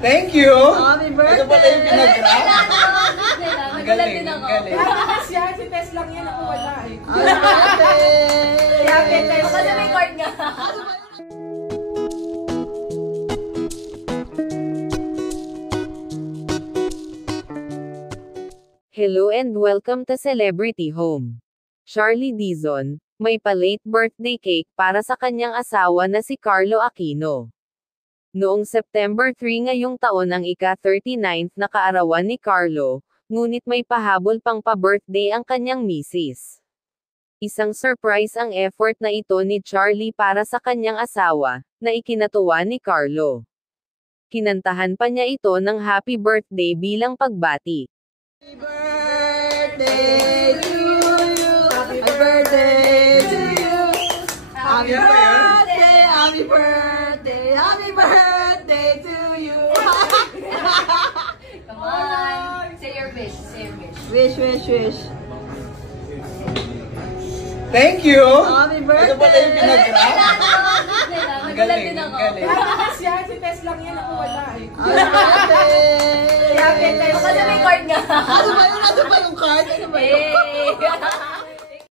Thank you! Happy birthday! Ito pala yung pinag-grab? Ang galing, ang galing. Yan, si Tess lang yan ako wala eh. Happy birthday! Happy Tess. Kasi may card nga. Hello and welcome to Celebrity Home. Charlie Dizon, may pa-late birthday cake para sa kanyang asawa na si Carlo Aquino. Noong September 3 ngayong taon ang ika-39th na kaarawan ni Carlo, ngunit may pahabol pang pa-birthday ang kanyang misis. Isang surprise ang effort na ito ni Charlie para sa kanyang asawa, na ikinatuwa ni Carlo. Kinantahan pa niya ito ng happy birthday bilang pagbati. Happy birthday to you! Happy birthday to you! Happy birthday! Happy birthday! Happy birthday to you! Come on. Say your wish. Say your wish. Wish, wish, wish. Thank you! Happy birthday! Ito pala yung pinag-grab? Ang galing, ang galing. Yan, si Tess lang yan ako wala eh. Happy birthday! Happy Tess. Kasi may card nga. Ano ba yung card? Ano ba yun? Hey!